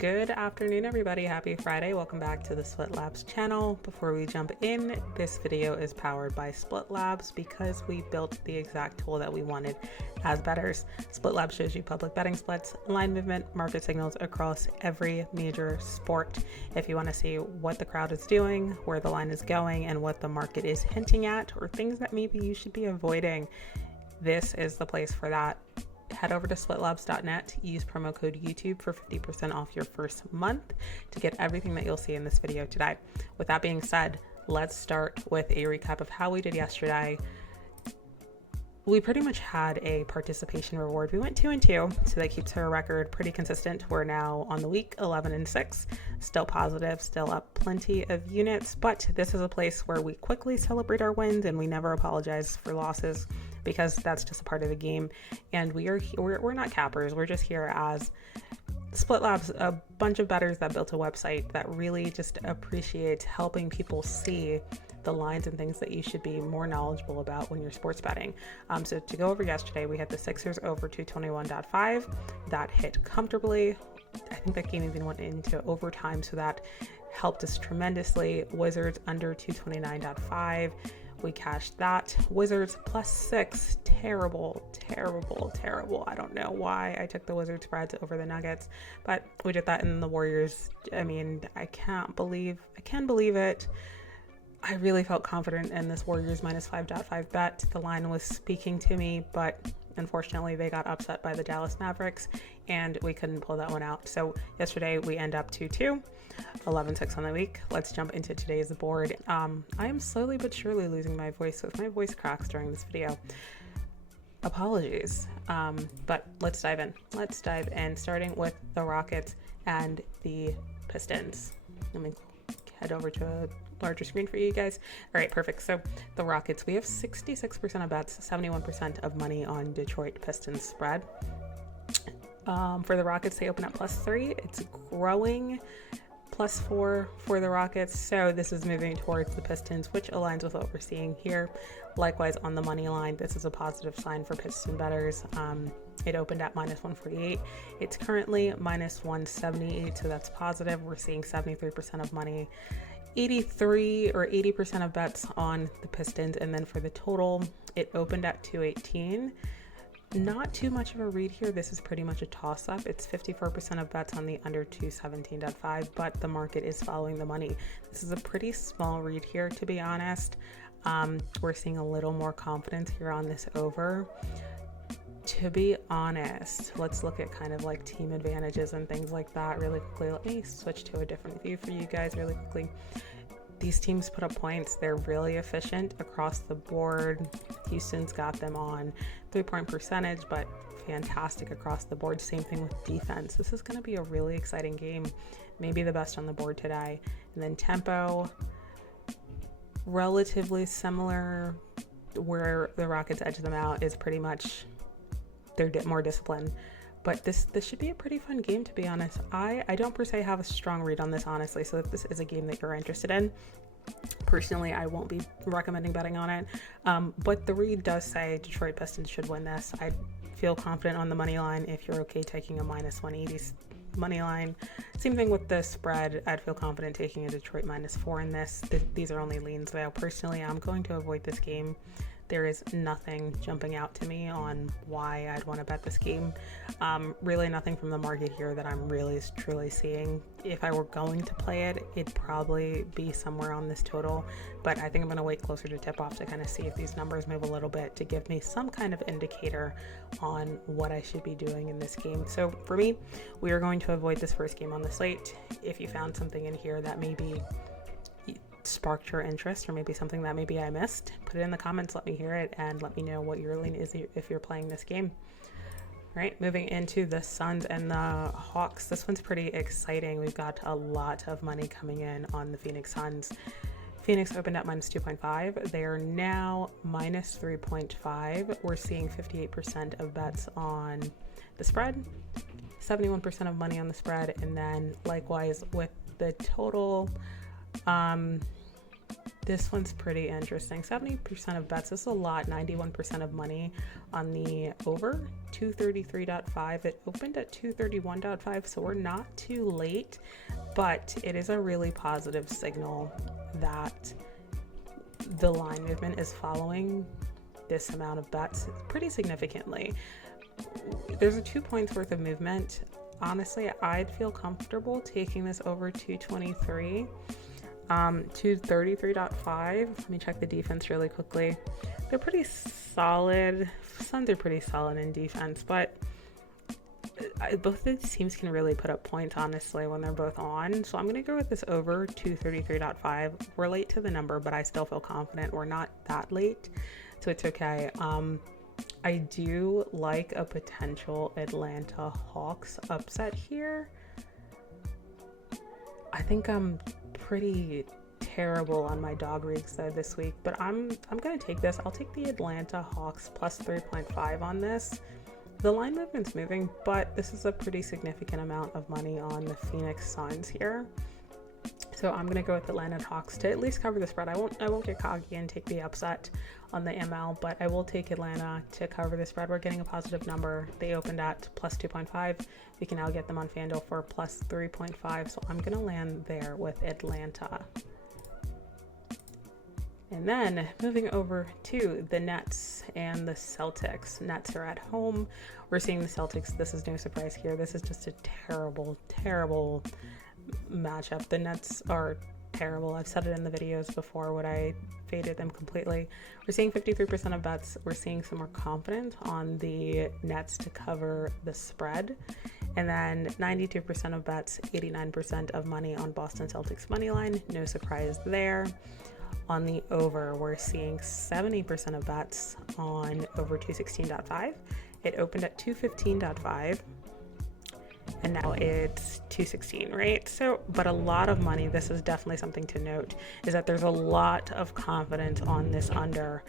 Good afternoon, everybody. Happy Friday. Welcome back to the Split Labs channel. Before we jump in, this video is powered by Split Labs because we built the exact tool that we wanted as bettors. Split Labs shows you public betting splits, line movement, market signals across every major sport. If you want to see what the crowd is doing, where the line is going, and what the market is hinting at, or things that maybe you should be avoiding, this is the place for that. Head over to splitlabs.net, use promo code YouTube for 50% off your first month to get everything that you'll see in this video today. With that being said, let's start with a recap of how we did yesterday. We pretty much had a participation reward. We went 2-2, so that keeps our record pretty consistent. We're now on the week 11-6, still positive, still up plenty of units, but this is a place where we quickly celebrate our wins and we never apologize for losses, because that's just a part of the game. And we're not cappers. We're just here as Split Labs, a bunch of bettors that built a website that really just appreciates helping people see the lines and things that you should be more knowledgeable about when you're sports betting. So to go over yesterday, we had the Sixers over 221.5. That hit comfortably. I think that game even went into overtime, so that helped us tremendously. Wizards under 229.5. We cashed that. Wizards +6. Terrible. I don't know why I took the Wizard spreads over the Nuggets, but we did that. In the Warriors, I mean, I can believe it. I really felt confident in this Warriors -5.5 bet. The line was speaking to me, but unfortunately they got upset by the Dallas Mavericks and we couldn't pull that one out. So yesterday we end up 2-2, 11-6 on the week. Let's jump into today's board. I am slowly but surely losing my voice, so if my voice cracks during this video, apologies. But let's dive in, starting with the Rockets and the Pistons. Let me head over to a larger screen for you guys. All right, perfect. So the Rockets, we have 66% of bets, 71% of money on Detroit Pistons spread. For the Rockets, they open at +3. It's growing +4 for the Rockets. So this is moving towards the Pistons, which aligns with what we're seeing here. Likewise, on the money line, this is a positive sign for Piston bettors. It opened at -148. It's currently -178, so that's positive. We're seeing 73% of money, 83 or 80% of bets on the Pistons. And then for the total, it opened at 218. Not too much of a read here. This is pretty much a toss-up. It's 54% of bets on the under 217.5, but the market is following the money. This is a pretty small read here, to be honest. We're seeing a little more confidence here on this over. To be honest, let's look at kind of like team advantages and things like that really quickly. Let me switch to a different view for you guys really quickly. These teams put up points. They're really efficient across the board. Houston's got them on 3-point percentage, but fantastic across the board. Same thing with defense. This is going to be a really exciting game. Maybe the best on the board today. And then tempo, relatively similar. Where the Rockets edge them out is pretty much they're more disciplined. But this should be a pretty fun game, to be honest. I don't per se have a strong read on this, honestly, so if this is a game that you're interested in, personally, I won't be recommending betting on it. But the read does say Detroit Pistons should win this. I feel confident on the money line if you're okay taking a -180 money line. Same thing with the spread. I'd feel confident taking a Detroit -4 in this. These are only leans, though. Personally, I'm going to avoid this game. There is nothing jumping out to me on why I'd want to bet this game. Really nothing from the market here that I'm really truly seeing. If I were going to play it, it'd probably be somewhere on this total, but I think I'm going to wait closer to tip off to kind of see if these numbers move a little bit to give me some kind of indicator on what I should be doing in this game. So for me, we are going to avoid this first game on the slate. If you found something in here that maybe sparked your interest, or maybe something that maybe I missed, put it in the comments, let me hear it, and let me know what your lean is if you're playing this game. All right, moving into the Suns and the Hawks. This one's pretty exciting. We've got a lot of money coming in on the Phoenix Suns. Phoenix opened at -2.5. They are now -3.5. We're seeing 58% of bets on the spread, 71% of money on the spread, and then likewise with the total, This one's pretty interesting. 70% of bets, this is a lot. 91% of money on the over. 233.5. It opened at 231.5, so we're not too late, but it is a really positive signal that the line movement is following this amount of bets pretty significantly. There's a 2 points worth of movement. Honestly, I'd feel comfortable taking this over 223. 233.5. Let me check the defense really quickly. They're pretty solid. Suns are pretty solid in defense, but both of these teams can really put up points, honestly, when they're both on. So I'm going to go with this over 233.5. We're late to the number, but I still feel confident. We're not that late, so it's okay. I do like a potential Atlanta Hawks upset here. I think I'm pretty terrible on my dog rigs though this week, but I'm gonna take this. I'll take the Atlanta Hawks plus 3.5 on this. The line movement's moving, but this is a pretty significant amount of money on the Phoenix Suns here. So I'm gonna go with Atlanta Hawks to at least cover the spread. I won't get cocky and take the upset on the ML, but I will take Atlanta to cover the spread. We're getting a positive number. They opened at plus 2.5. We can now get them on FanDuel for plus 3.5. So I'm gonna land there with Atlanta. And then moving over to the Nets and the Celtics. Nets are at home. We're seeing the Celtics. This is no surprise here. This is just a terrible, terrible matchup. The Nets are terrible. I've said it in the videos before when I faded them completely. We're seeing 53% of bets. We're seeing some more confidence on the Nets to cover the spread. And then 92% of bets, 89% of money on Boston Celtics money line. No surprise there. On the over, we're seeing 70% of bets on over 216.5. It opened at 215.5. And now it's 216, right? So, but a lot of money. This is definitely something to note, is that there's a lot of confidence on this under.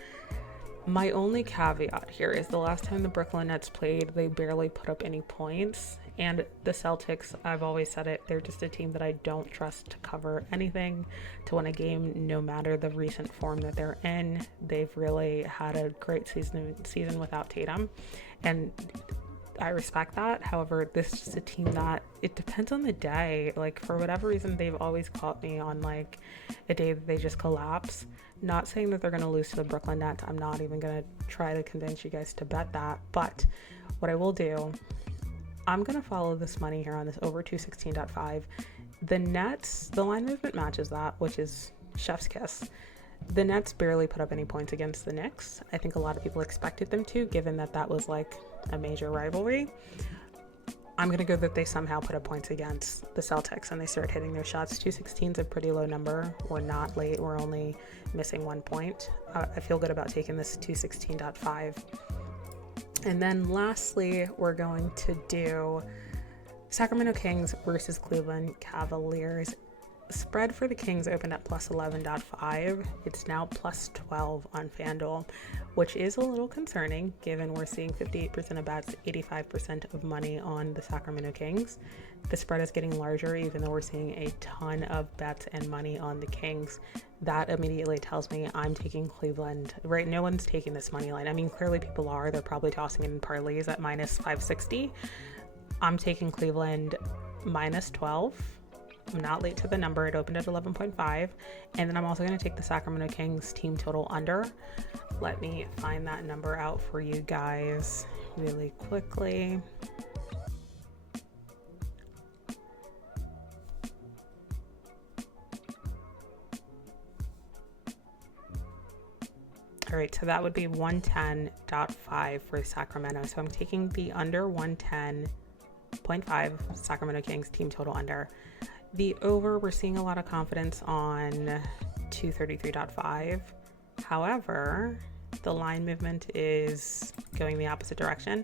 My only caveat here is the last time the Brooklyn Nets played, they barely put up any points. And the Celtics, I've always said it, they're just a team that I don't trust to cover anything, to win a game, no matter the recent form that they're in. They've really had a great season without Tatum, and I respect that. However, this is just a team that it depends on the day. Like, for whatever reason, they've always caught me on like a day that they just collapse. Not saying that they're going to lose to the Brooklyn Nets. I'm not even going to try to convince you guys to bet that. But what I will do, I'm going to follow this money here on this over 216.5. The Nets, the line movement matches that, which is chef's kiss. The Nets barely put up any points against the Knicks. I think a lot of people expected them to, given that that was like a major rivalry. I'm going to go that they somehow put up points against the Celtics and they start hitting their shots. 216 is a pretty low number. We're not late. We're only missing 1 point. I feel good about taking this 216.5. And then lastly, we're going to do Sacramento Kings versus Cleveland Cavaliers. Spread for the Kings opened at plus 11.5. It's now plus 12 on FanDuel, which is a little concerning given we're seeing 58% of bets, 85% of money on the Sacramento Kings. The spread is getting larger even though we're seeing a ton of bets and money on the Kings. That immediately tells me I'm taking Cleveland. Right, no one's taking this money line. I mean, clearly people are. They're probably tossing it in parlays at minus 560. I'm taking Cleveland minus 12. I'm not late to the number. It opened at 11.5. And then I'm also going to take the Sacramento Kings team total under. Let me find that number out for you guys really quickly. All right, so that would be 110.5 for Sacramento. So I'm taking the under 110.5 Sacramento Kings team total under. The over, we're seeing a lot of confidence on 233.5. However, the line movement is going the opposite direction.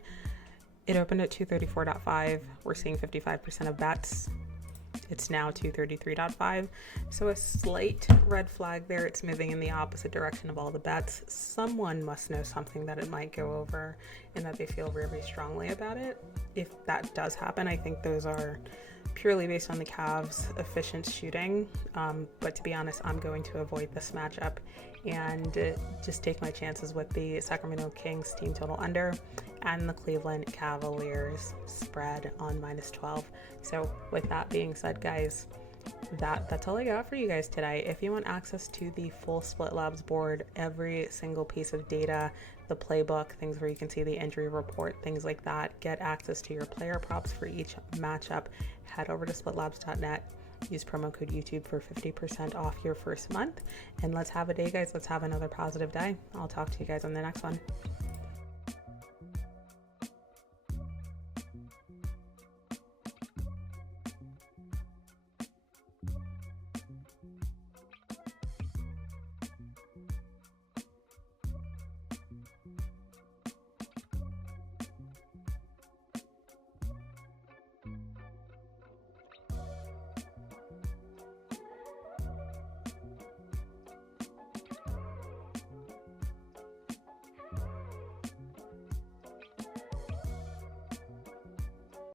It opened at 234.5. We're seeing 55% of bets. It's now 233.5. So a slight red flag there. It's moving in the opposite direction of all the bets. Someone must know something that it might go over and that they feel very strongly about it. If that does happen, I think those are purely based on the Cavs' efficient shooting. But to be honest, I'm going to avoid this matchup and just take my chances with the Sacramento Kings team total under and the Cleveland Cavaliers spread on -12. So with that being said, guys, that's all I got for you guys today. If you want access to the full Split Labs board, every single piece of data, the playbook, things where you can see the injury report, things like that, get access to your player props for each matchup, head over to splitlabs.net. Use promo code YouTube for 50% off your first month. And let's have a day, guys. Let's have another positive day. I'll talk to you guys on the next one.